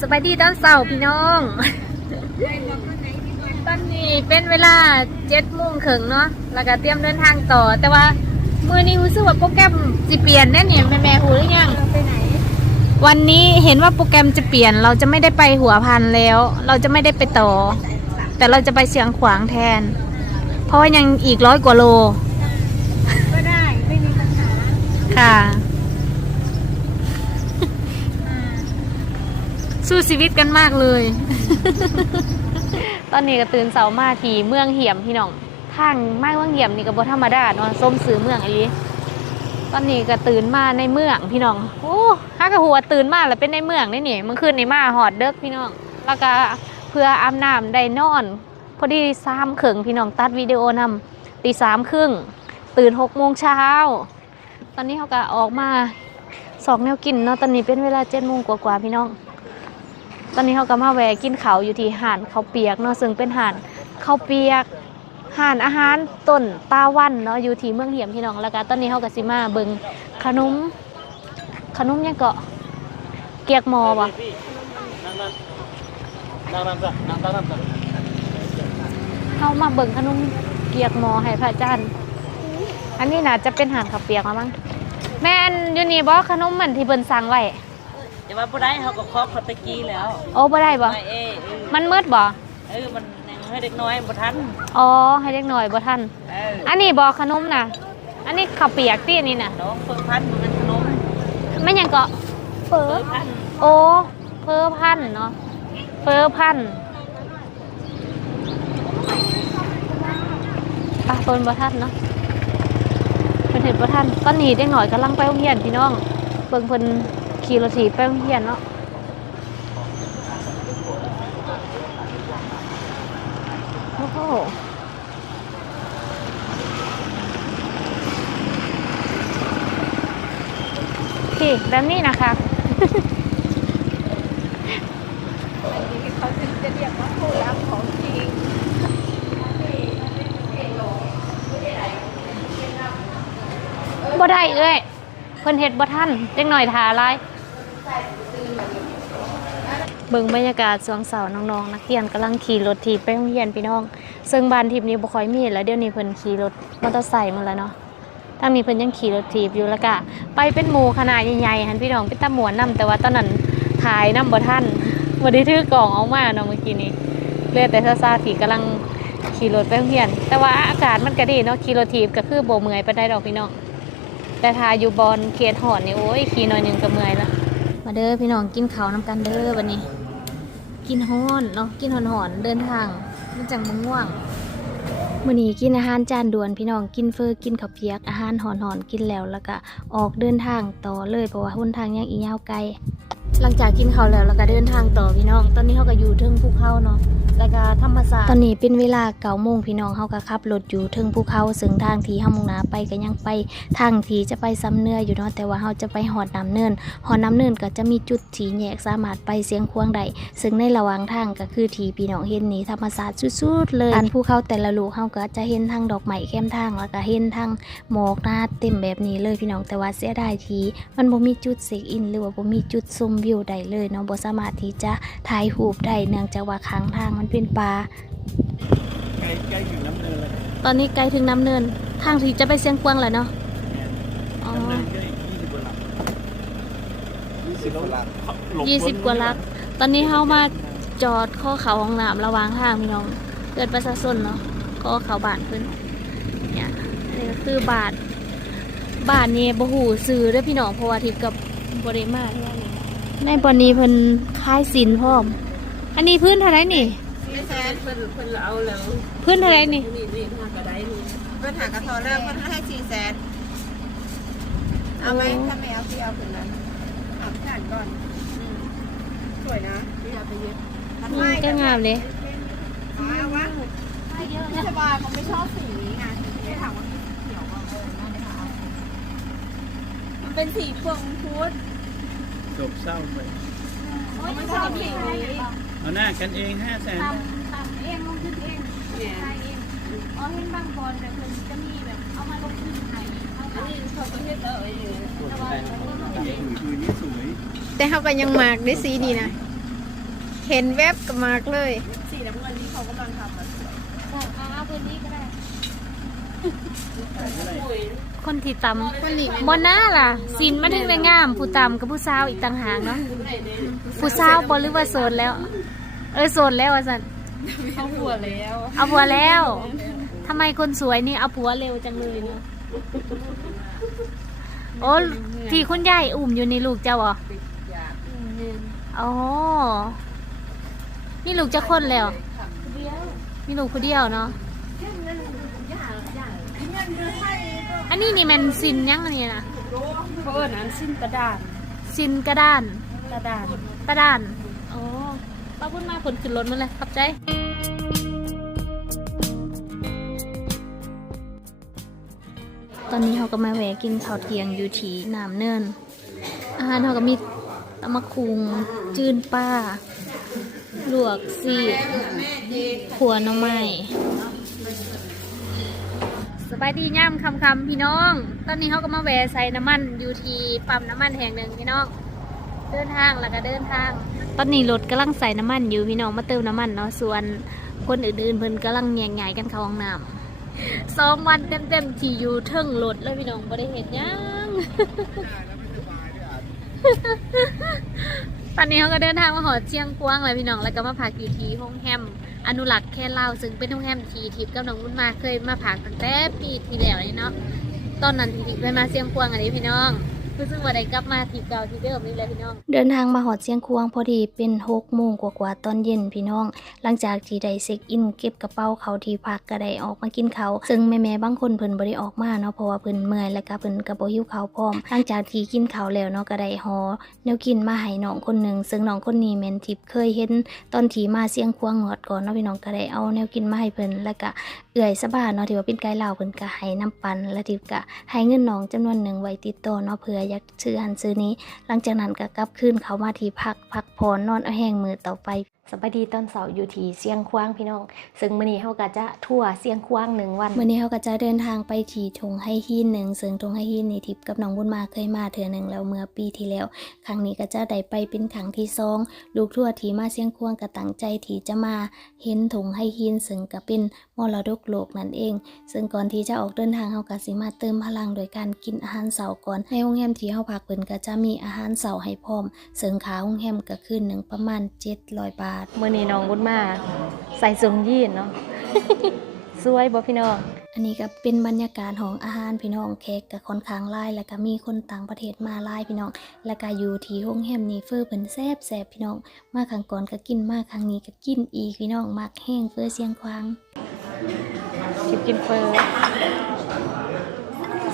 สบายดีตอนเสาร์พี่น้อง ตอนนี้เป็นเวลาเจ็ดโมงครึ่งเนาะ แล้วก็เตรียมเดินทางต่อ แต่ว่ามือนี้รู้สึกว่าโปรแกรมจะเปลี่ยนแน่เนี่ยแม่แม่ๆหูหรือยังไปไหนวันนี้เห็นว่าโปรแกรมจะเปลี่ยน เราจะไม่ได้ไปหัวพันแล้ว เราจะไม่ได้ไปต่อ แต่เราจะไปเสียงขวางแทน เพราะว่ายังอีกร้อยกว่าโล ก็ได้ ไม่มีปัญหา ค่ะ สู้ชีวิตกันมากเลย ตอนนี้ก็ตื่นเสามาทีเมืองเหี่ยมพี่น้องทางไมาเมืองเหี่ยมนี่ก็บ่ธรรมดาเนาะส้มสื่อเมืองอีหลีตอนนี้ก็ตื่นมาในเมืองพี่น้องโอ้ฮักกะหัวตื่นมาแล้วเป็นในเมืองนี่นี่มื่อคืนในมาหอดเด็กพี่น้อง แล้วก็เพื่ออาบน้ำได้นอน พอดีสามครึ่งพี่น้องตัดวิดีโอนำตีสามครึ่งตื่นหกโมงเช้า ตอนนี้เขาก็ออกมาสองแนวกินเนาะตอนนี้เป็นเวลาเจ็ดโมงกว่าๆพี่น้อง ตอนนี้เขาก็มาแวะกินเขาวอยู่ที่ห่านข้าวเปียกเนาะซึ่งเป็นห่านข้าวเปียกห่านอาหารต้นตาวันเนาะอยู่ที่เมืองเหียมพี่น้องแล้วก็ตอนนี้เขาก็สิมาเบิงขนมขนมยังเกาะเกียกมอปะนั่เขามาเบิงขนมเกียกมอให้พระอาจารย์อันนี้น่าจะเป็นห่านข้าวเปียกแล้วมั้งแม่นอยู่นี่บ่ขนมเหมือนที่เบิ่นสั่งไว้ แต่ว่าบ่ได้เขาก็เคาะเขาตะกี้แล้วโอ้บ่ได้บ่ไม่เอ้เออมันมืดบ่เออมันยังให้เด็กน้อยบ่ทันอ๋อให้เล็กหน่อยบ่ทัน เอออันนี้บ่ขนมน่ะ อันนี้ข้าวเปียกที่อันนี้น่ะน้องเพิ่งพันมันขนมไม่หยังเกาะเฟอเพิ่งพันโอ้เฟอพันเนาะเฟอพันปะเพิ่นบ่ทันเนาะเพิ่นเห็นบ่ทันตอนนี้เด็กหน่อยกำลังไปโรงเรียนพี่น้องเบิ่งเพิ่น ขี่รถถีบไปโรงเรียนเนาะโอ้โหพี่แบบนี้นะคะเขาถึงจะเรียกว่าผู้รักของจริงบ่ได้เอ้ยเพิ่นเฮ็ดบ่ทันเด็กหน่อยทาหลาย เบิ่งบรรยากาศสวงเสาร์น้องๆนักเรียนกำลังขี่รถถีบไปโรงเรียนพี่น้อง ซึ่งบ้านทิพนี้บ่ค่อยมีแล้วเดี๋ยวนี้เพิ่นขี่รถมอเตอร์ไซค์มดแล้วเนาะทางนี้เพิ่นยังขี่รถถีบอยู่แล้วก็ไปเป็นหมู่ขนาดใหญ่ๆหันพี่น้องเป็นตาหมวนนํแต่ว่าตอนนั้นถ่ายนํบ่ทันบ่ได้ถือกล่องออกมาเนาะเมื่อกี้นี้เลือแต่ซาๆที่กำลังขี่รถไปโรงเรียน แต่ว่าอากาศมันก็ดีเนาะขี่รถถีบก็คือบ่เมื่อยปานใดดอกพี่น้องแต่ทาอยู่บอลเขียดหอดนี่โอ้ยขี่หน่อยหนึ่งก็เมื่อยละมาเด้อพี่น้องกินข้าวน้ำกันเด้อวันนี้ กินฮ้อนเนาะกินหอนหอนเดินทางมันจังมง่วงมื้อนี้กินอาหารจานด่วนพี่น้องกินเฟอกินข้าวเปียกอาหารหอนหอนกินแล้วแล้วก็ออกเดินทางต่อเลยเพราะว่าหนทางยังอีกยาวไกล หลังจากกินข้าวแล้วแล้วก็เดินทางต่อพี่น้อง ตอนนี้เขาก็อยู่เทิงภูเขาเนาะแล้วก็ธรรมศาสตร์ตอนนี้เป็นเวลาเก้าโมงพี่น้องเขาก็ขับรถอยู่เทิงภูเขาซึ่งทางที่เฮามุ่งหน้าไปก็ยังไปทางที่จะไปซ้ำเนื้ออยู่เนาะแต่ว่าเฮาจะไปหอดน้ำเนินหอดน้ำเนินก็จะมีจุดทีแยกสามารถไปเสียงควางได้ซึ่งในระหว่างทางก็คือทีพี่น้องเห็นนี่ธรรมศาสตร์สุดๆเลยอันภูเขาแต่ละลูกเฮาก็จะเห็นทางดอกไม้แคมทางแล้วก็เห็นทางหมอกหน้าเต็มแบบนี้เลยพี่น้องแต่ว่าเสียดายทีมันบ่มีจุดเช็คอินหรือว่าบ่มีจุดชมวิวใดเลยเนาะบ่สามารถที่จะถ่ายรูปได้เนื่องจากว่าข้างทางมันเป็นป่าใกล้ใกล้ถึงน้ำเนินเลยตอนนี้ไกลถึงน้ำเนิน ทางที่จะไปเสียงกวางแล้วเนาะอ๋อน้ำเนินก็อีกยี่สิบกว่าหลักยี่สิบกว่าหลักยี่สิบกว่าลัก ตอนนี้เฮามาจอดข้อเขาห้องน้ำระหว่างทางพี่น้องเกิดประชาชนเนาะข้อเขาบานขึ้นเนี่ยนี่ก็คือบาทบาทนี้บ่หูซื้อเด้อพี่น้องเพราะว่าทิพย์กับบริมาเท่านี้ ในบอนนี้เพิ่นคล้ายสินพร้อม อันนี้พื้นเท่าไหรนี่ ไม่แซนเพิ่นเพิ่นเอาแล้วพื้นเท่าไหรนี่ นี่นี่ทางกระไดนี่เพิ่นหากระทอเลิกเพิ่นให้สี่แสนเอาไหมถ้าไม่เอาพี่เอาผืนนั้นเอาพี่อ่านก่อนอืมสวยนะพี่เอาไปเย็บมันอืไม่มก็งามเลยเอาวะพี่สบายเขาไม่ชอบสีนี้ไงพี่ถามว่าเขียวว่าเออน่าจะเอามันเป็นสีพวงพุธ จบเศร้าไปเขาไม่ชอบสีนี้เอาหน้ากันเองห้าแสนเองลงทุนเองเนี่ยอ๋อเห็นบางบอลแต่เพิ่นจะมีแบบเอามาลงทุนให้เอาอันนี้เขาก็เฮ็ดแล้วไอ้นี่กดแต่งต่างคืนนี้สวยแต่เขาก็ยังมากได้สีดีนะเห็นแวบกับมากเลยสีน้ำเงินที่เขากำลังทำอะเอาพื้นนี้ก็ได้ คนที่ตำคนนี้บนหน้าล่ะสินมาถึงได้งาม ผู้ตำกับผู้สาวอีกต่างหากเนาะผู้สาวบอหรือว่าโสดแล้ว เออโสดแล้วอะสันเขาหัวแล้ว เอาผัวแล้วทำไมคนสวยนี่เอาผัวเร็วจังเลยเนาะโอ้ที่คุณยายอุ่มอยู่ในลูกเจ้าเหรออ๋อมีลูกจะคนแล้วมีลูกคนเดียวเนาะอั นนี้นี่มันซินยังอันนี้นะเขาเอิ้นอันสิ้นกระดานซินกระดานกระดานกระดานอ๋อป้าพูดมาผลขึ้นรถมาเลยขอบใจตอนนี้เขาก็มาแวะกินข้าวเที่ยงอยู่ที่น้ำเนิน อาหารเขาก็มีตำมะคุงจืนป้า ลวกซีดขัวหน่อไม้ สบายดีย่ำคำคำพี่น้อง ตอนนี้เขาก็มาแวะใส่น้ำมันอยู่ที่ปั๊มน้ำมันแห่งหนึ่งพี่น้อง เดินทางแล้วก็เดินทาง ตอนนี้รถกำลังใส่น้ำมันอยู่พี่น้องมาเติมน้ำมันเนาะ ส่วนคนอื่นๆเพิ่นกำลังแงใหญ่กันเข้าห้องน้ำสองวันเต็มๆที่อยู่เทิงรถแล้วพี่น้องบ่ได้เห็นยังตอนนี้เขาก็เดินทางมาหอเชียงกวางเลยพี่น้อง แล้วก็มาพักอยู่ที่ห้องแฮม อนุรักษ์แค่เล่าซึ่งเป็นห้องแรมทีทิพย์กับน้องมุ่นมาเคยมาพักตั้งแต่ปีที่แล้วนี่เนาะตอนนั้นทิพย์ไปมาเสียงพวงอันนี้พี่น้อง คือซึ่งวันใดกลับมาทิพย์เก่าทิพย์เดิมนี่แหละพี่น้อง เดินทางมาหอดเชียงควงพอดีเป็นหกโมงกว่าๆตอนเย็นพี่น้อง หลังจากที่ได้เช็คอินเก็บกระเป๋าเขาที่พักก็ได้ออกมากินเขาซึ่งแม่ๆบางคนเพิ่นบ่ได้ออกมาเนาะเพราะว่าเพิ่นเมื่อยแล้วก็เพิ่นก็บ่หิวเขาพร้อม หลังจากที่กินเขาแล้วเนาะก็ได้หอแนวกินมาให้น้องคนหนึ่งซึ่งน้องคนนี้แมนทิพเคยเห็นตอนที่มาเสียงควงงอดก่อนเนาะพี่น้องก็ได้เอาแนวกินมาให้เพิ่นแล้วก็เอื่อยสะบาเนาะที่ว่าเป็นไกด์ลาวเพิ่นก็ให้น้ำปันและทิพย์ก็ให้เงินน้องจำนวนหนึ่งไว้ติดตัวเนาะเผื่ออยากซื้อหันซื้อนี้ หลังจากนั้นก็กลับคืนเขามาที่พักพักพรนอนเอาแห้งมือต่อไป สบายดีตอนเสาร์อยู่ที่เสียงควางพี่น้อง ซึ่งมื้อนี้เขาก็จะทั่วเสียงควางหนึ่งวันมื้อนี้เขาก็จะเดินทางไปที่ทงไฮฮีนหนึ่งซึ่งทงไฮฮีนนี่ทิพย์กับน้องบุญมาเคยมาเถื่อหนึ่งแล้วเมื่อปีที่แล้ว ครั้งนี้ก็จะได้ไปเป็นครั้งที่สองลูกทั่วที่มาเสียงควางก็ตั้งใจที่จะมาเห็นทงไฮฮีนซึ่งก็เป็นมรดกโลกนั่นเอง ซึ่งก่อนที่จะออกเดินทางเขาก็สิมาเติมพลังโดยการกินอาหารเสาร์ก่อนในโรงแรมที่เขาพักเพิ่นก็จะมีอาหารเสาร์ให้พร้อมเสริงขาโรงแรมก็คืนหนึ่งประมาณ700บาทเมื่อนี้น้องบุญมาใส่ทรงยีนเนาะ สวยบ่พี่น้อง อันนี้ก็เป็นบรรยากาศของอาหารพี่น้องแขกกับค่อนข้างหลายแล้วก็มีคนต่างประเทศมาหลายพี่น้อง แล้วก็อยู่ที่โรงแรมนี่เฟอร์เพิ่นแซ่บแซ่บพี่น้อง มาครั้งก่อนก็กินมาครั้งนี้ก็กินอีกพี่น้องมักแห้งเฟอร์เสียงควางชิบกินเฟอร์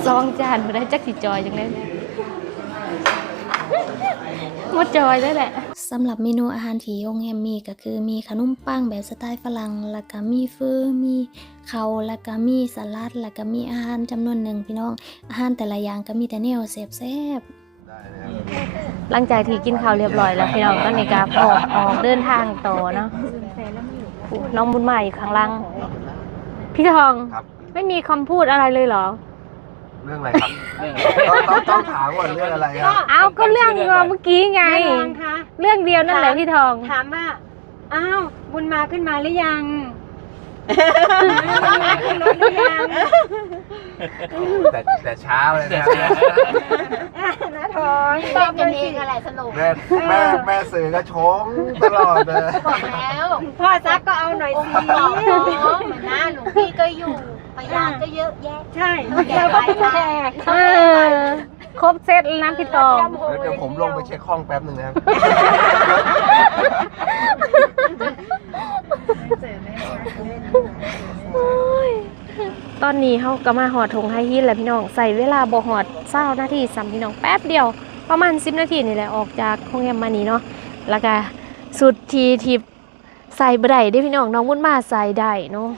ซองจานมาได้จักสิจอยจังเลย มาจอยได้แหละสำหรับเมนูอาหารที่โรงแรมมีก็คือมีขนมปังแบบสไตล์ฝรั่งแล้วก็มีเฟอร์มีเขาวแล้วก็มีสลัดแล้วก็มีอาหารจำนวนหนึ่งพี่น้อง อาหารแต่ละอย่างก็มีแต่แนวแซ่บๆหลังจากที่กินข้าวเรียบร้อยแล้วพี่น้องก็นี่ก็ออกออกเดินทางต่อเนาะน้องบุญใหม่ข้างล่างพี่ทองครับไม่มีคำพูดอะไรเลยเหรอ เรื่องอะไรครับต้องต้องต้องถามก่อนเรื่องอะไรครับ เอาก็เรื่องเมื่อกี้ไงแม่รองคะเรื่องเดียวนั่นแหละพี่ทอง ถามว่าอ้าวบุญมาขึ้นมาหรือยังขึ้นรถหรือยังแต่แต่เช้าเลยนะครับนะทองตอบกันเองอะไรสนุกแม่แม่แม่สื่อก็ชงตลอดเลยบอกแล้ว พ่อซักก็เอาหน่อยสิบอกน้องเหมือนหน้าหลวงพี่ก็อยู่ พยานก็เยอะแยะใช่เราก็เป็นแขกเออครบเซตแล้วนะพี่ทองแล้วเดี๋ยวผมลงไปเช็คห้องแป๊บหนึ่งนะครับ ตอนนี้เขาก็มาหอดทงไฮฮินแหละพี่น้องใส่เวลาบ่หอดเศร้านาทีสามพี่น้องแป๊บเดียว ประมาณสิบนาทีนี่แหละออกจากโรงแรมมานี้เนาะแล้วก็สุดทีทิปใส่บ่ได้ได้พี่น้องน้องวุ่นมาใส่ได้เนาะ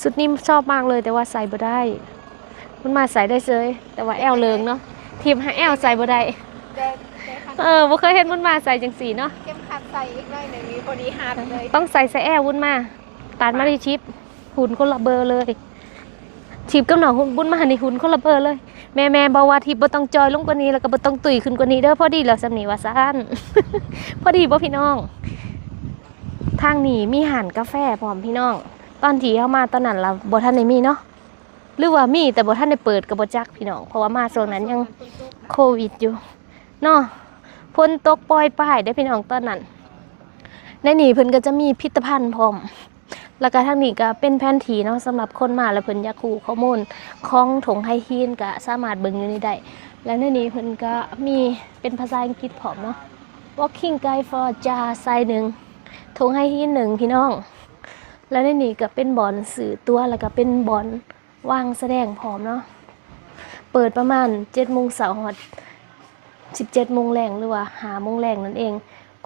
สุดนี้ชอบมากเลยแต่ว่าใส่บ่ได้วุ่นมาใส่ได้เลยแต่ว่าแอลเลิงเนาะทิปให้แอลใส่บ่ได้เออบ่เคยเห็นวุ่นมาใส่จังสีเนาะเข้มขัดใส่อีกหน่อยหนึ่งมีพอดีฮาร์ดเลยต้องใส่ใส่แอร์วุ้นมาตัดมาที่ชิปหุ่นคนละเบอร์เลยชิปกับหนอหุ่นบุ้นมาในหุ่นคนละเบอร์เลย แม่แม่บอกว่าทิปบ่ต้องจอยลงกว่านี้แล้วก็บ่ต้องตุยขึ้นกว่านี้เด้อพอดีแล้วสำนีว่าซ่านพอดีบ่พี่น้อง ทางนี้มีหานกาแฟพร้อมพี่น้อง ตอนที่เข้ามาตอนนั้นเราบ่ทันได้มีเนาะหรือว่ามีแต่บ่ทันได้เปิดกับบจักพี่น้องเพราะว่ามาช่วงนั้นยังโควิดอยู่เนาะฝนตกปล่อยปลายได้พี่น้องตอนนั้นในนี้เพิ่นก็จะมีพิพิธภัณฑ์พร้อมแล้วก็ทางนี้ก็เป็นแผนที่เนาะสำหรับคนมาแล้วเพิ่นอยากรู้ข้อมูลของถงไฮฮีนก็สามารถเบิ่งอยู่ในได้แล้วในนี้เพิ่นก็มีเป็นภาษาอังกฤษพร้อมเนาะ Walking Guide for จาไซหนึ่งถงไฮฮีนหนึ่งพี่น้อง แล้วในนี้ก็เป็นบอลสื่อตัวแล้วก็เป็นบอลวางแสดงพร้อมเนาะเปิดประมาณ7โมงเสาร์ฮอด17โมงแรงหรือว่า5โมงแรงนั่นเอง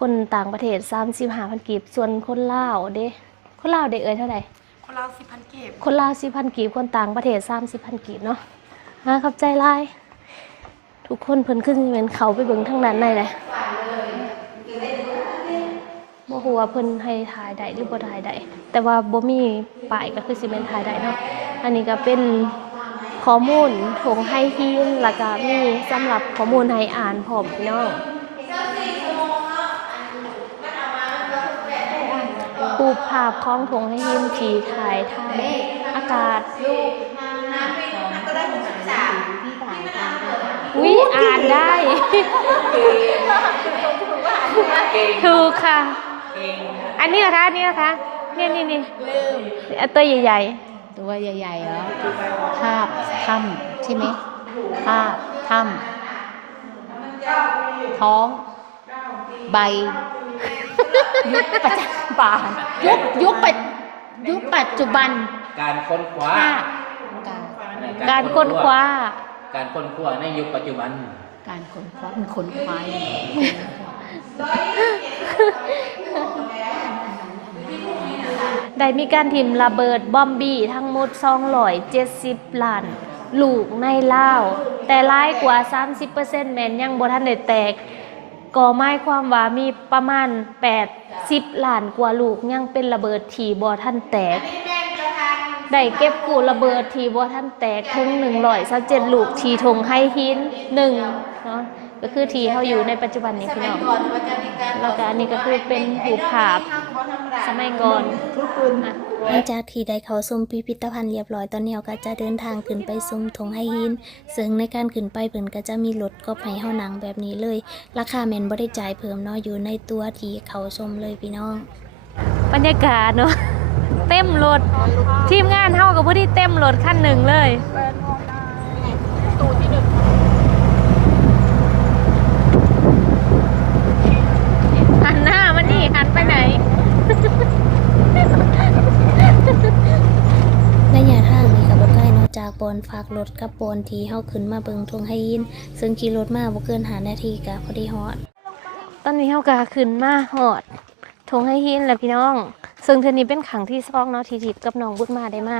คนต่างประเทศ35,000กีบส่วนคนลาวเด้คนลาวเด้เอ่ยเท่าไหร่คนเราสิพันเก็บคนลาว4,000กีบคนต่างประเทศ30,000กีบเนาะฮะขอบใจหลายทุกคนเพิ่นขึ้นสิเป็นเขาไปเบิ่งทั้งนั้นได้เลยบ่ ฮู้ว่าเพิ่นให้ถ่ายได้หรือบ่ถ่ายได้แต่ว่าบ่มีป้ายก็คือสิเป็นถ่ายได้เนาะอันนี้ก็เป็นข้อมูลถงให้ฮีนแล้วก็มีสำหรับข้อมูลให้อ่านพร้อมพี่น้องรูปภาพของถงให้ฮีนที่ถ่ายทางอากาศวิอ่านได้ ถูกค่ะ อันนี้นะคะ อันนี้นะคะ เนี่ยนี่นี่อันตัวใหญ่ ตัวใหญ่ๆเหรอภาพถ้ำใช่ไหมภาพถ้ำท้อง ใบ ยุคปัจจุบันยุคยุคปัจยุคปัจจุบัน การค้นคว้า ภาพ การๆการค้นคว้า การค้นคว้าในยุคปัจจุบัน การค้นคว้ามันค้นคว้ายัง ได้มีการทิมระเบิดบอมบี้ทั้งหมด270ล้าน ลูกในลาว แต่ร้ายกว่า 30%แมนยังบ่ทันได้แตกก็หมายความว่ามีประมาณ80ล้านกว่าลูกยังเป็นระเบิดที่บ่ทันแตก ได้เก็บกู้ระเบิดที่บ่ทันแตกถึง127ลูกที่ทงให้หิน1เนาะ ก็คือที่เฮาอยู่ในปัจจุบันนี้พี่น้องแล้วก็อันนี้ก็คือเป็นรูปภาพสมัยก่อนอะหลังจากที่ได้เข้าชมพิพิธภัณฑ์เรียบร้อยตอนนี้เราก็จะเดินทางขึ้นไปชมธงไหหิน ซึ่งในการขึ้นไปเพิ่นก็จะมีรถก็ให้เฮานั่งแบบนี้เลย ราคาแม่นบ่ได้จ่ายเพิ่มเนาะอยู่ในตัวที่เขาชมเลยพี่น้อง บรรยากาศเนาะเต็มรถทีมงานเท่ากับผู้ที่เต็มรถคันหนึ่งเลยหันหน้ามันนี่ หันไปไหนระยะทางนี้ก็บ่ไกลเนอกจากบอนฝากรถกับบอนที่เฮาขึ้นมาเบิ่งธงไหหิน ซึ่งขี่รถมาบ่เกิน5นาทีก็พอดีฮอด ตอนนี้เฮากาขึ้นมาหอดทงให้หินแล้วพี่น้อง ซึ่งเทอนี้เป็นขังที่ซองเนาะทีทิพกับน้องบุญมาได้มา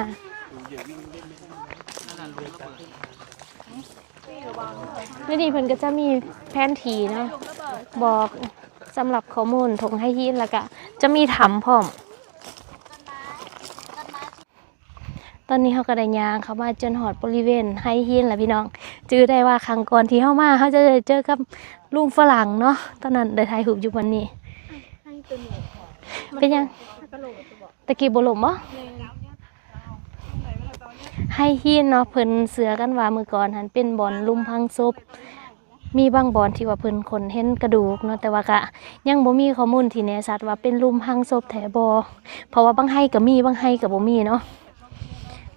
ไม่ดีเพิ่นก็จะมีแผนทีเนาะบอก สำหรับข้อมูลทงให้หินแล้วก็จะมีถ้ำพร้อม ตอนนี้เขาก็ได้ยางเขามาจนหอดบริเวณไฮหินแหละพี่น้อง จื้อได้ว่าครั้งก่อนที่เข้ามาเขาจะเจอกับลุงฝรั่งเนาะตอนนั้นได้ถ่ายรูอยู่วันนี้ เป็นยังตะกี้บลมบ่ให้หินเนาะเพิ่นเสือกันว่ามือก่อนหันเป็นบอลลุมพังศพ มีบางบอลที่ว่าเพิ่นคนเห็นกระดูกเนาะแต่ว่าก็ยังบ่มีข้อมูลที่แน่ชัดว่าเป็นลุมพังศพแท้บ่เพราะว่าบางไห้ก็มีบางไห้ก็บ่มีเนาะ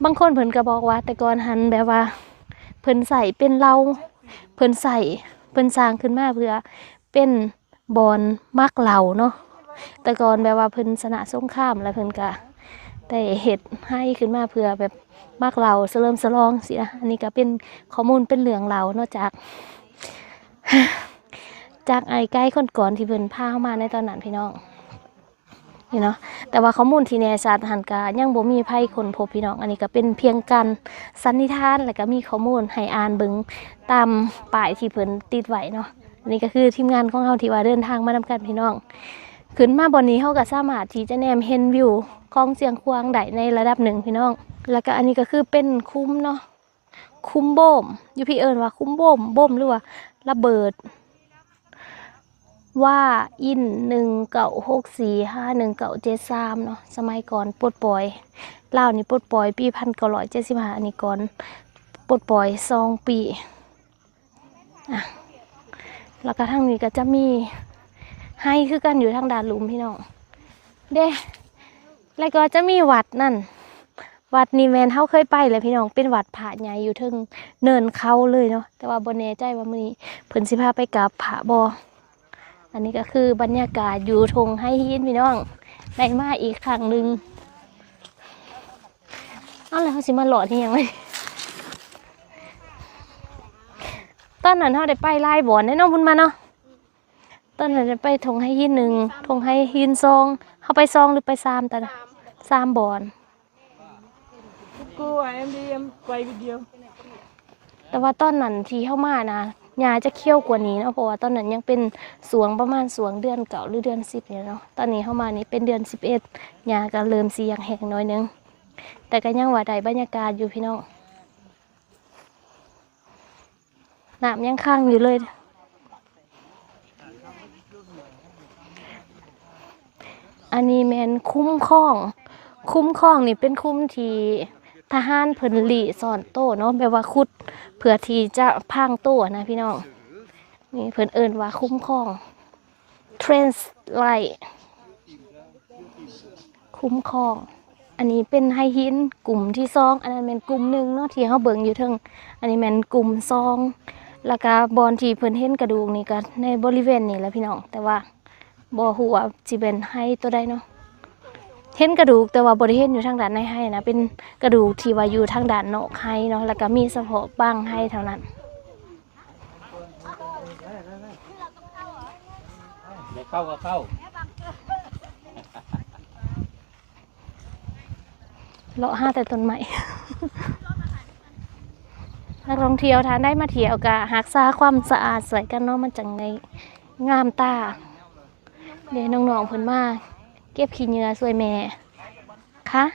บางคนเพิ่นก็บอกว่า แต่ก่อนหันแบบว่า เพิ่นใส่เป็นเราเพิ่นใส่เพิ่นสร้างขึ้นมาเพื่อเป็นบอนมักเหล่าเนาะแต่ก่อนแบบว่าเพิ่นชนะสงครามแล้วเพิ่นก็ได้เฮ็ดให้ขึ้นมาเพื่อแบบมักเหล่าเสลิมสลองสินะอันนี้ก็เป็นข้อมูลเป็นเหลืองเหล่าเนอกจาก จากไอ้ใกล้คนก่อนที่เพิ่นพาเข้ามาในตอนนั้นพี่น้องนี่เนาะแต่ว่าข้อมูลที่แน่ชัดหันกายังบ่มีไพ่คนพบพี่น้องอันนี้ก็เป็นเพียงการสันนิษฐานแล้วก็มีข้อมูลให้อ่านเบิงตามป้ายที่เพิ่นติดไว้เนาะอันนี้ก็คือทีมงานของเฮาที่ว่าเดินทางมานำกันพี่น้อง ขึ้นมาบนนี้เฮาก็สามารถที่จะแนมเห็นวิวของเสียงควางได้ในระดับหนึ่งพี่น้อง แล้วก็อันนี้ก็คือเป็นคุ้มเนาะคุ้มโบมอยู่พี่เอิญว่าคุ้มโบมโบมหรือว่า ระเบิด ว่าอินหนึ่งเก่าหกสี่ห้าหนึ่งเก่าเจ็ดสามเนาะสมัยก่อนปลดปล่อยเล่านี่ปลดปล่อยปีพันเก้าร้อยเจ็ดสิบห้าอันนี้ก่อนปลดปล่อยสองปีอะแล้วก็ทางนี้ก็จะมีให้คือกันอยู่ทางด่านลุมพี่น้องเด้แล้วก็จะมีวัดนั่น วัดนี่แมนเฮาเคยไปเลยพี่น้องเป็นวัดผาใหญ่อยู่ทึงเนินเขาเลยเนาะแต่ว่าบ่แน่ใจว่ามื้อนี้เพิ่นสิพาไปกราบผาบ่อันนี้ก็คือบรรยากาศอยู่ทงให้หินพี่น้องได้มาอีกครั้งหนึ่งเอาแล้วเขาสิมาหลอดที่ยังไงตอนนั้นเฮาได้ไปไล่บ่อนแน่เนอนบุญมาเนาะตอนนั้นได้ไปทงให้หินหนึ่งทงให้หินซองเฮาไปซองหรือไปซามแต่ซามบ่อน กูไอเอ็มดีเอ็มไปวิดีโอแต่ว่าตอนนั้นที่เข้ามานะยาจะเคี่ยวกว่านี้เนาะเพราะว่าตอนนั้นยังเป็นสวงประมาณสวงเดือนเก่าหรือเดือนสิบเนี่ยเนาะตอนนี้เข้ามานี่เป็นเดือนสิบเอ็ดยาก็เริ่มสีอย่างแห้งน้อยหนึง แต่ก็ยังว่าได้บรรยากาศอยู่พี่น้องน้ำยังค้างอยู่เลยอันนี้แมนคุ้มครอง คุ้มครองนี่เป็นคุ้มที่ ทหารเพิ่นหลีสอนโตเนาะแปลว่าคุดเพื่อที่จะพรางโตนะพี่น้องนี่เพิ่นเอิ้นว่าคุ้มครอง translate คุ้มครอง อันนี้เป็นไฮหินกลุ่มที่สอง อันนั้นเป็นกลุ่มหนึ่งเนาะที่เขาเบิ่งอยู่เทิงอันนี้แม่นกลุ่มสอง แล้วก็บอนที่เพิ่นเห็นกระดูกนี่ก็ในบริเวณนี่แหละพี่น้องแต่ว่าบ่ฮู้ว่าสิเป็นไฮตัวใดเนาะ เห็นกระดูกแต่ว่าบริเห็นอยู่ทางด้านในให้นะเป็นกระดูกที่ว่าอยู่ทางด้านนอกให้เนาะแล้วก็มีเฉพาะบ้างให้เท่านั้นไม่เข้าก็เข้าเลาะห้าแต่ต้นไม้นักท่องเที่ยวทานได้มาเที่ยวกะหักษาความสะอาดสวยกันเนาะมันจังในงามตา เดี๋ยวน้องๆเพิ่นมา เก็บขี้เหงื่อสวยแม่คะ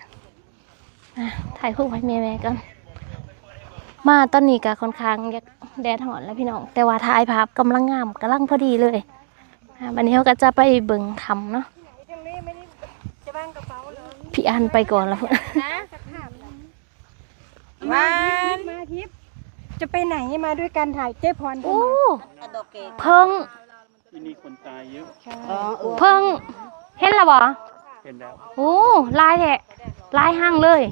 อะถ่ายรูปให้แม่แม่ๆกันมาตอนนี้กะค่อนข้างอยากแดดหอนแล้วพี่น้อง แต่ว่าถ่ายภาพกำลังงามกำลังพอดีเลยอะวันนี้เขาก็จะไปเบิ่งทำเนาะพี่อันไปก่อนแล้ววันมาทิพย์จะไปไหนมาด้วยกันถ่ายเจ๊พรโอ้เพิ่งที่นี่คนตายเยอะเพิ่ง เห็นแล้วบ่เห็นแล้วโอ้ลายแทะลายห้างเลย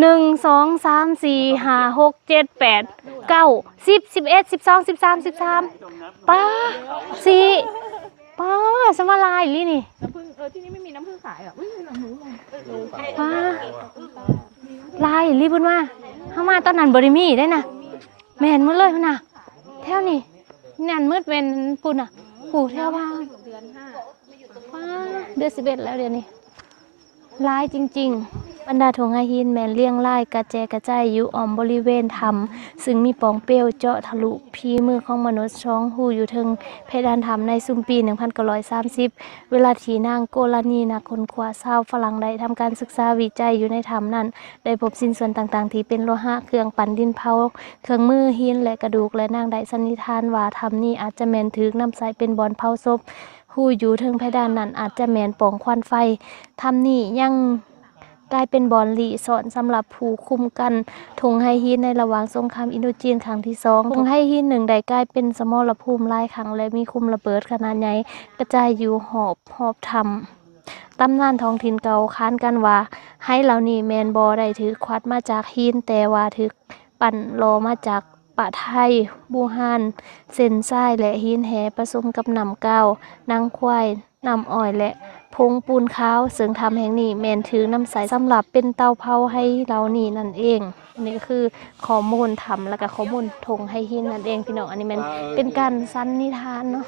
หนึ่งสองสามสี่ห้าหกเจ็ดแปดเก้าสิบสิบเอ็ดสิบสองสิบสามสิบสามป้าสี่ป้าสมาลายอีหลี่นี่น้ำผึ้งเออที่นี่ไม่มีน้ำผึ้งขายอะอุ้ยหลังหนูลงป้าลายอีหลี่บุญมาเข้ามาตอนนั้นบริมีได้นะแม่นหมืดเลยพุ่นน่ะแถวนี่นั่นมืดเป็นปุ่นอะผูแถวบ้านป้า เดือนสิบเอ็ดแล้วเดือนนี้ร้ายจริง ๆ บรรดาทงไฮหินแมนเลี่ยงไล่กระแจกระจายอยู่ออมบริเวณถ้ำซึ่งมีป่องเปลวเจาะทะลุพีมือของมนุษย์ช่องหูอยู่เทึงเพดานถ้ำในซุมปี 1930 เวลาที่นางโกลานีนักคนคว้าชาวฝรั่งได้ทำการศึกษาวิจัยอยู่ในถ้ำนั้น ได้พบสิ้นส่วนต่างๆ ที่เป็นโลหะเครื่องปั่นดินเผา เครื่องมือหินและกระดูกและนางได้สันนิษฐานว่าถ้ำนี้อาจจะแมนถึกนำใส่เป็นบอนเผาศพ หูอยู่เทึงเพดานนั้นอาจจะแมนปล่องควันไฟทำนี่ยังกลายเป็นบอลลีสอนสำหรับผู้คุมกันธงไฮฮีในระหว่างสงครามอินโดจีนครั้งที่สองธงไฮฮีหนึ่งได้กลายเป็นสมรภูมิลายครั้งและมีคุมระเบิดขนาดใหญ่กระจายอยู่หอบหอบทำตำนานท้องถิ่นเก่าค้านกันว่าไฮเหล่านี้แมนบอได้ถือควัดมาจากฮีนแต่ว่าถือปั่นรอมาจาก ปะไทย บูฮานเส้นทรายและหินแหผสมกับน้ำก้าวนางควายน้ำอ้อยและพงปูนขาวซึ่งทำแห่งนี้แมนถือน้ำใสสำหรับเป็นเตาเผาให้เรานี่นั่นเองอันนี้ก็คือข้อมูลทำแล้วก็ข้อมูลทงให้หินนั่นเองพี่น้องอันนี้มันเป็นการสันนิษฐานเนาะ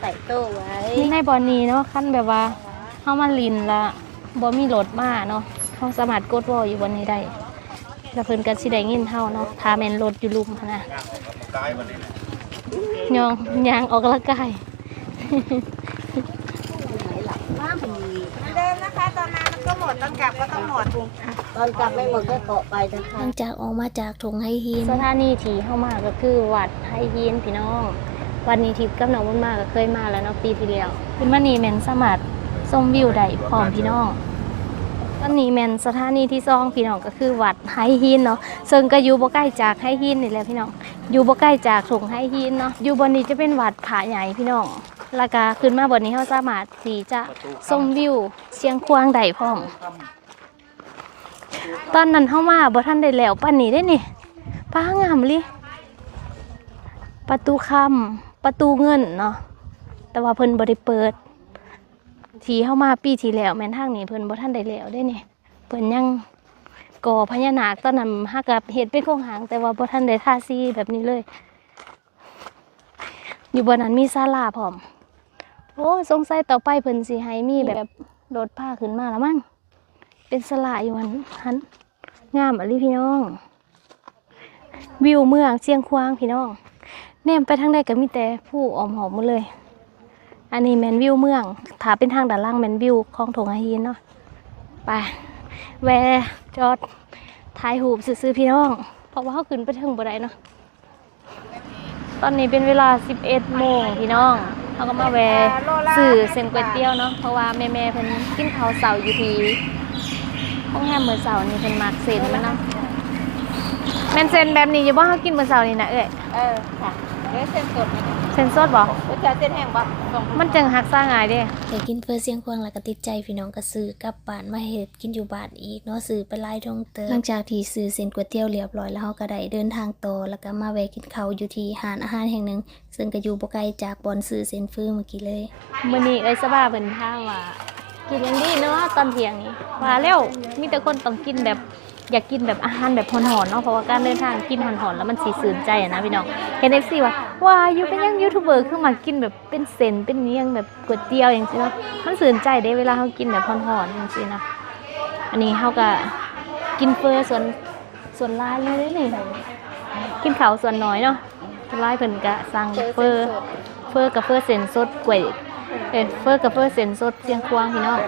ใส่ตู้ไว้นี่ในบอนนี้เนาะขั้นแบบว่าเข้ามาลินละบ่มีรถมาเนาะเขาสามารถกดวอลอยู่บนนี้ได้ แล้วเพิ่นก็สิได้ยินเฮาเนาะถ้าแม่นรถอยู่ลุมหั้นนะยองยางออกกำลังกาย เดิมนะคะ ตอนมามันก็หมดตอนกลับก็ต้องหมดตอนกลับไม่หมดก็เกาะไปนะคะหลังจากออกมาจากถงไฮหินสถานีที่เข้ามาก็คือวัดไฮยีนพี่น้อง วันนี้ทิพย์กับน้องบุญมาก็เคยมาแล้วเนาะปีที่แล้วขึ้นมานี่แม่นสามารถชมวิวได้พร้อมพี่น้อง ตอนนี้แมนสถานีที่สองพี่น้องก็คือวัดไฮฮินเนาะซึ่งก็อยู่บ่ใกล้จากไฮฮินนี่แหละพี่น้องอยู่บ่ใกล้จากถุงไฮฮินเนาะอยู่บนนี้จะเป็นวัดผาใหญ่พี่น้องแล้วก็ขึ้นมาบนนี้เฮาสามารถที่จะชมวิวเชียงควางได้พร้อม ตอนนั้นเฮามาบ่ทันได้แล้วปานนี้ได้นี่ป้างามเลยประตูคำประตูเงินเนาะแต่ว่าเพิ่นบ่ได้เปิด ที่เฮามาปีที่แล้วแม่นทางนี้เพิ่นบ่ทันได้แล้วได้นี่เพิ่นยังก่อพญานาคตอนนั้นฮักกับเฮ็ดเป็นโครงหาง แต่ว่าบ่ทันได้ทาสีแบบนี้เลย อยู่บนนั้นมีศาลาพร้อม โอ้สงสัยต่อไปเพิ่นสิให้มีแบบรถพาขึ้นมาแล้วมั้งเป็นสลาอยู่หันหันงามอะลิพี่น้อง วิวเมืองเชียงควางพี่น้องแนมไปทางใดก็มีแต่ผู้ออมหอมหมดเลย อันนี้แมนวิวเมืองถ้าเป็นทางด้านล่างแมนวิวคลองถงอาฮีนเนาะไปแวะจอดถ่ายหูปซื้อพี่น้อง เพราะว่าเขาขึ้นไปถึงบ่ได้เนาะตอนนี้เป็นเวลา 11โมงพี่น้องเขาก็มาแวะซื้อเส้นก๋วยเตี๋ยวเนาะเพราะว่าแม่ๆเพิ่นกินข้าวเสาร์อยู่ทีห้องแฮมมื้อเสาร์นี่เป็นมักเซนมันนะแมนเซนแบบนี้อยู่บ่เฮากินมื้อเสาร์นี่นะเอ้ยเออค่ะเอ้ยเส้นสดนะ เซนสดบ่เอ้ยจะเส้นแห้งบ่ส่งมันจังหักซ่าง่ายเด้ได้กินเฟอเสียงควางแล้วก็ติดใจพี่น้องก็ซื้อกลับบ้านมาเฮ็ดกินอยู่บ้านอีกเนาะซื้อไปหลายทงเติมหลังจากที่ซื้อเส้นก๋วยเตี๋ยวเรียบร้อยแล้วเฮาก็ได้เดินทางต่อแล้วก็มาแวะกินข้าวอยู่ที่ร้านอาหารแห่งหนึ่งซึ่งก็อยู่บ่ไกลจากบอนซื้อเส้นฟื้อเมื่อกี้เลยมื้อนี้เอ้ยสบาเพิ่นถามว่ากินหยังดีเนาะตอนเที่ยงนี้ว่าแล้วมีแต่คนต้องกินแบบ อยากกินแบบอาหารแบบหอนๆเนาะเพราะว่าการเดินทางกินหอนๆแล้วมันสิสื่นใจอะนะพี่น้องเห็น FC ว่าว่าอยู่เป็นยังยูทูบเบอร์คือมากินแบบเป็นเส้นเป็นเนียงแบบก๋วยเตี๋ยวอย่างซี่เนาะมันสื่นใจเด้เวลาเฮากินแบบหอนๆจังซี่นะอันนี้เขาก็กินเฟอส่วนส่วนลายเลยเด้นี่กินเขาส่วนน้อยเนาะลายเพิ่นก็สั่งเฟอเฟอกับเฟอเส้นสดกล้วยเอเฟอกับเฟอเส้นสดเสียงควางพี่น้อง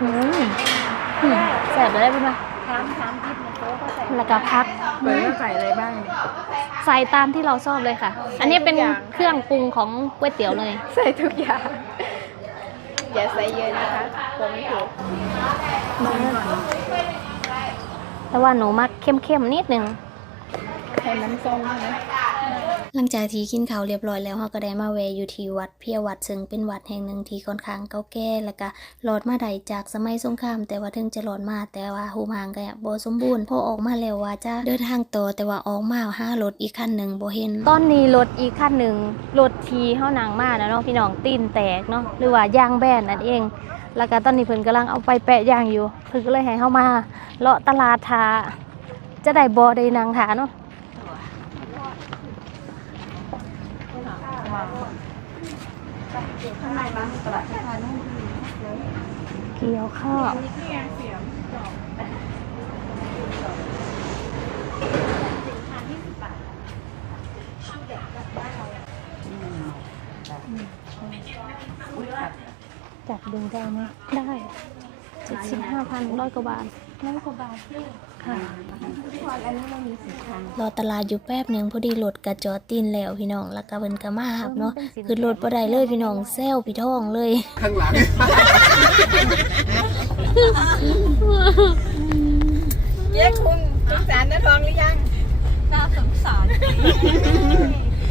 อืมอืมแซ่บเลยพี่ มาถามถามทิพย์นะโต๊ะเขาใส่แล้วก็พัก เปิดใส่อะไรบ้างเนี่ย ใส่ตามที่เราชอบเลยค่ะ อันนี้เป็นเครื่องปรุงของก๋วยเตี๋ยวเลย ใส่ทุกอย่าง อย่าใส่เยอะนะคะผมไม่ถูกแต่ว่าหนูมักเข้มๆนิดนึงให้มันทรงใช่ไหม หลังจากที่กินข้าวเรียบร้อยแล้วเราก็ได้มาแวะอยู่ที่วัดเพียวัดซึ่งเป็นวัดแห่งหนึ่งที่ค่อนข้างเก่าแก่แล้วก็หลอดมาได้จากสมัยสงคราม แต่ว่าถึงจะหลอดมาแต่ว่าหูหางก็บ่สมบูรณ์พอออกมาแล้วว่าจะเดินทางต่อแต่ว่าออกมาห้ารถอีกคันหนึ่งบ่เห็นตอนนี้รถอีกคันหนึ่งรถทีเฮานังมานะเนาะพี่น้องตีนแตกเนาะหรือว่ายางแบนนั่นเอง แล้วก็ตอนนี้เพิ่นกำลังเอาไปแปะยางอยู่เพิ่นก็เลยให้เฮามาเลาะตลาดทาจะได้บ่ได้นางทาเนาะ เกี่ยวข้าวจัดดึงได้ไหมได้เจ็ดสิบห้าพันร้อยกว่าบาทร้อยกว่าบาทค่ะ รอตลาดอยู่แป๊บหนึ่งพอดีรถกระจอดตีนแล้วพี่น้องแล้วก็เพิ่นก็มาหับเนาะคือรถบ่ได้เลยพี่น้องแซวพี่ท้องเลย ข้างหลังเย้คุณสงสารนะทองหรือยังน่าสงสาร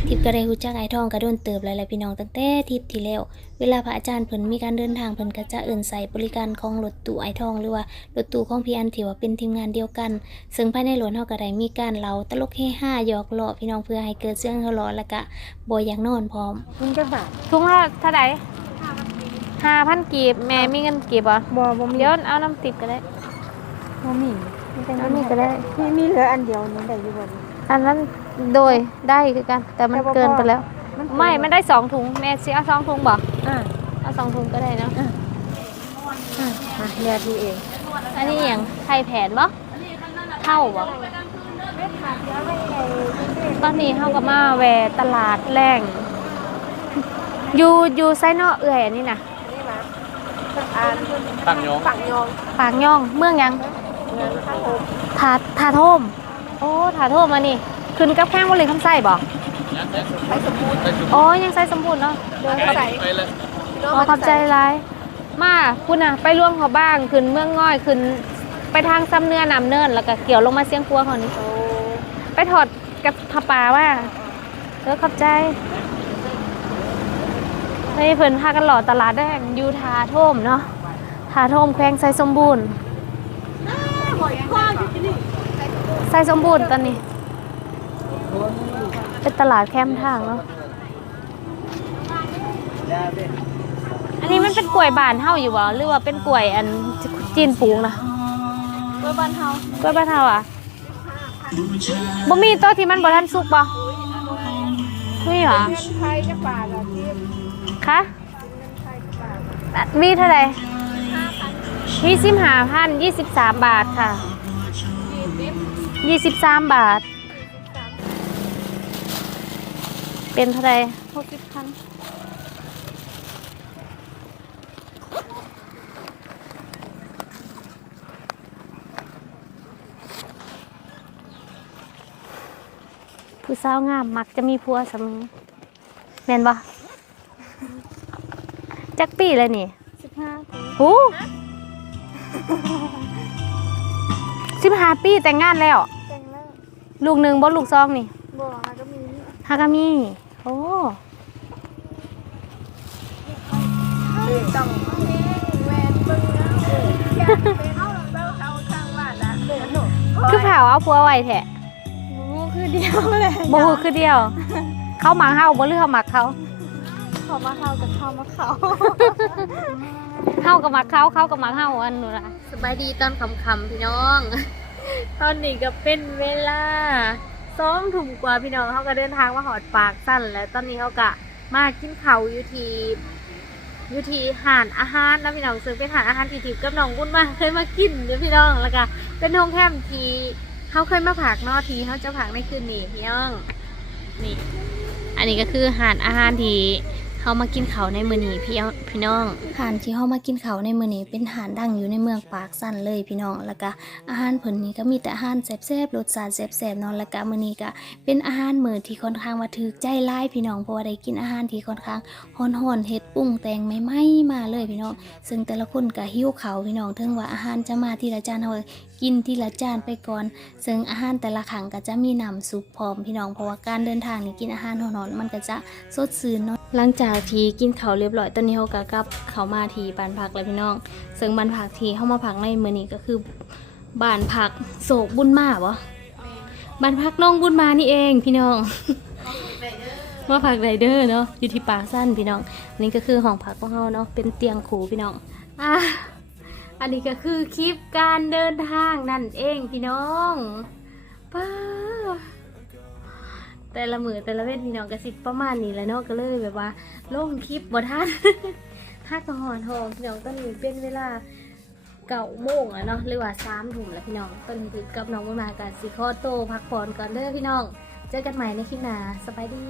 ทิพย์ก็ได้รู้จักไอ้ทองก็โดนเติบหลายๆพี่น้องตั้งแต่ทิพย์ที่แล้ว เวลาพระอาจารย์เพิ่นมีการเดินทางเพิ่นก็จะเอิ่นใส่บริการของรถตู้ไอ้ทองหรือว่ารถตู้ของพี่อันที่ว่าเป็นทีมงานเดียวกัน ซึ่งภายในรถเฮาก็ได้มีการเล่าตลกเฮฮาหยอกล้อพี่น้องเพื่อให้เกิดเสียงหัวเราะแล้วก็บ่อยากนอนพร้อมคุณจะบาทถุงละเท่าไหร่ห้าพันกีบแม่มีเงินกีบเหรอบ่บ่มีเดี๋ยวเอาน้ำติดก็ได้บ่มีไม่เป็นน้ำนี่ก็ได้มีมีเหลืออันเดียวนี่ได้อยู่บ่นี่อันนั้น โดยได้คือกัน แต่มันแต่ว่าเกินไปแล้ว นไม่มันได้สองถุงแม่ซื้อเอาสองถุงบอกอ่าเอาสองถุงก็ได้เนอะอะเรียทีเองอันนี้อย่างไข่แผนบ่เท่าบ่ตอนนี้เฮากับมาแวะตลาดแรงอยู่อยู่ไซเนาะเอื่อยอันนี้น่ะนี่มาอ่านตั้งยองฝั่งยองปางย่องเมืองหยังเงินข้าวโพดทาทาโทมโอ้ทาโทมมานี่ ขึ้นกับแข้งบ่เลยคำไส้บ่ยังใช้สมบูรณ์อ๋อยังใส่สมบูรณ์เนาะเดินใส่อ๋อขอบใจหลายมาคุณน่ะไปร่วมเขาบ้างขึ้นเมืองง่อยขึ้นไปทางซ้ำเนื้อนำเนินแล้วก็เกี่ยวลงมาเสียงครัวเขานี่ไปถอดกับทปาว่าเออขอบใจเฮ้ยเพิ่นพากันหล่อตลาดแดงอยู่ทาโทมเนาะทาโทมแขวงไซสมบูรณ์ไซสมบูรณ์ตอนนี้ เป็นตลาดแคมทางเนาะอันนี้มันเป็นกล้วยบานเฮาอยู่บ่หรือว่าเป็นกล้วยอันจีนปลูกนะกล้วยบ้านเฮากล้วยบ้านเฮาอะบ่มีตัวที่มันบ่ทันสุกบ่มีหรอเงินไทยจะบาทละที่คะมีเท่าไหร่มีสิบห้าพันยี่สิบสามบาทค่ะยี่สิบสามบาท เป็นเท่าไหร่หกสิบพันผู้สาวงาม มักจะมีผัวเสมอแม่นบ่จักปีเลยนี่สิบห้าหูสิบห้าปีแต่งงานแล้ว แต่งแล้วลูกหนึ่งบ่ลูกซองนี่ บอกฮะก็มี ฮากามี โอ้ต้องแหวนเบิ่งนะอยากเป็นเอาเบ้าเขาข้างบ้านละเดินหนูคือเผาเอาผัวไว้แท้หนูคือเดียวเลยบ่ฮู้คือเดียว เขาหมักเฮาบ่หรือเฮาหมักเขาเขามาเข้ากับเขามาเขาเฮากับหมักเขาเขากับหมักเฮาอันนู้นล่ะสบายดีตอนค่ำๆพี่น้อง ตอนนี้ก็เป็นเวลา สองทุ่มกว่าพี่น้องเขาก็เดินทางมาหอดปากสั้น แล้วตอนนี้เขาก็มากินเขาอยู่ทีอยู่ที่หานอาหารนะพี่น้องซึ่งเป็นหานอาหารที่ทิพย์กับน้องบุญมาเคยมากินเด้อพี่น้องแล้วก็เป็นโรงแรมที่เขาเคยมาผักนอทีเขาจะผักในคืนนี้พี่น้องนี่ อันนี้ก็คือหานอาหารที่ เขามากินเขาในมือนีพี่น้องพี่น้องอาหารที่เฮามากินเขาในมือนีเป็นอาหารดังอยู่ในเมืองปากสั้นเลยพี่น้องแล้วก็อาหารเพิ่นนี้ก็มีแต่อาหารแซ่บๆรสชาติแซ่บๆเนาะแล้วก็มือนีก็เป็นอาหารมื้อที่ค่อนข้างว่าถูกใจหลายพี่น้องเพราะว่าได้กินอาหารที่ค่อนข้างฮ้อนๆเฮ็ดปรุงแต่งใหม่ๆมาเลยพี่น้อง ซึ่งแต่ละคนก็หิวเขาพี่น้องถึงว่าอาหารจะมาทีละจานเฮาก็กินทีละจานไปก่อน ซึ่งอาหารแต่ละครั้งก็จะมีน้ำซุปพร้อมพี่น้องเพราะว่าการเดินทางนี่กินอาหารร้อนๆมันก็จะสดชื่นเนาะหลังจากที่กินเขาเรียบร้อยตอนนี้เขาก็กลับเขามาที่บ้านพักแล้วพี่น้องซึ่งบ้านพักที่เข้ามาพักในมือนี้ก็คือบ้านพักโศกบุญมาวะบ้านพักน้องบุญมานี่เองพี่น้องมาพักไรเดอร์เนาะอยู่ที่ปากสั้นพี่น้องอันนี้ก็คือห้องพักของเราเนาะเป็นเตียงขูพี่น้องอะอันนี้ก็คือคลิปการเดินทางนั่นเองพี่น้องป้า แต่ละมือแต่ละเวทพี่น้องกระสิบประมาณนี้แหล้วเนาะก็เลยแบบว่าลงคลิปบ่ทันถ้ากระหอนทองพี่น้องตอนนี้เป็นเวลาเก่าโมงอะเนาะหรือว่าสามถุงแล้วพี่น้องตอนนี้คือกับน้องมามากันสิข้อโตพักผ่อนก่อนเด้อพี่น้อง เจอกันใหม่ในคลิปหน้าสบายดี